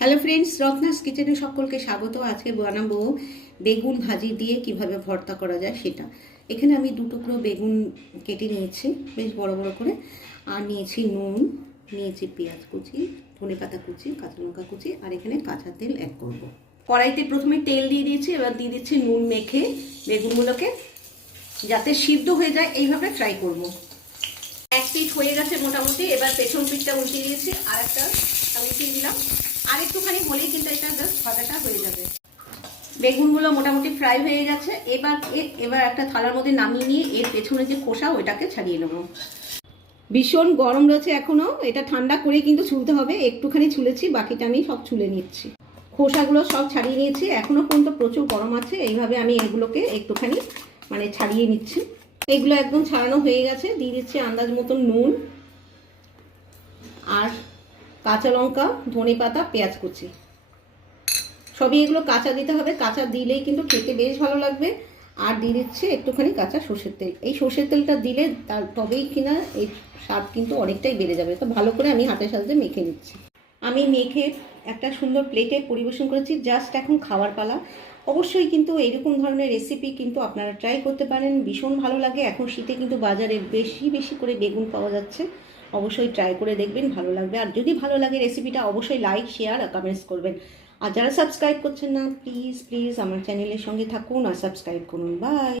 Hello friends Ratna's কিচেনে সকলকে স্বাগত আজকে বানাবো বেগুন ভাজি দিয়ে কীভাবে ভর্তা করা যায় সেটা এখানে আমি দু টুকরো বেগুন কেটে নিয়েছি, বেশ বড় বড় করে আর নিয়েছি নুন, নিয়েছি পেঁয়াজ কুচি, ধনে পাতা কুচি, কাঁচা লঙ্কা কুচি, আর এখানে কাঁচা তেল অ্যাড করব। কড়াইতে প্রথমে তেল দিয়ে দিয়েছি, এবার দিয়ে দিচ্ছি নুন মেখে বেগুনগুলোকে যাতে সিদ্ধ হয়ে যায়, এইভাবে ফ্রাই করব। এক পিঠ হয়ে গেছে মোটামুটি, এবার পেছন পিঠটা উল্টে দিয়েছি আর একটা উল্টিয়ে দিলাম। আর একটুখানি হলেই কিন্তু এটা জাস্ট ভাজাটা হয়ে যাবে। বেগুনগুলো মোটামুটি ফ্রাই হয়ে গেছে। এবার এবার একটা থালার মধ্যে নামিয়ে নিয়ে এর পেছনে যে খোসা, ওইটাকে ছাড়িয়ে নেব। ভীষণ গরম রয়েছে এখনও। এটা ঠান্ডা করে কিন্তু ছুলতে হবে। একটুখানি ছুলেছি, বাকিটা আমি সব ছুলে নিচ্ছি। খোসাগুলো সব ছাড়িয়ে নিয়েছি। এখনও পর্যন্ত প্রচুর গরম আছে। এইভাবে আমি এগুলোকে একটুখানি মানে ছাড়িয়ে নিচ্ছি। এগুলো একদম ছাড়ানো হয়ে গেছে। দিয়ে দিচ্ছি আন্দাজ মতন নুন। আর কাঁচা লঙ্কা, ধনে পাতা, পেঁয়াজ কুচি। সবই এগুলো কাঁচা দিতে হবে। কাঁচা দিলেই কিন্তু খেতে বেশ ভালো লাগবে। আর দিয়ে দিচ্ছে একটুখানি কাঁচা সর্ষের তেল। এই সর্ষের তেলটা দিলে তার তবেই কিনা এই স্বাদ কিন্তু অনেকটাই বেড়ে যাবে। তো ভালো করে আমি হাতে সাথে মেখে নিচ্ছি। আমি মেখে একটা সুন্দর প্লেটে পরিবেশন করেছি। জাস্ট এখন খাওয়ার পালা। অবশ্যই কিন্তু এরকম ধরনের রেসিপি কিন্তু আপনারা ট্রাই করতে পারেন। ভীষণ ভালো লাগে। এখন শীতে কিন্তু বাজারে বেশি বেশি করে বেগুন পাওয়া যাচ্ছে। অবশ্যই ট্রাই করে দেখবেন, ভালো লাগবে। আর যদি ভালো লাগে রেসিপিটা অবশ্যই লাইক শেয়ার আর কমেন্টস করবেন। আর যারা সাবস্ক্রাইব করছেন না প্লিজ প্লিজ আমার চ্যানেলের সঙ্গে থাকুন আর সাবস্ক্রাইব করুন। বাই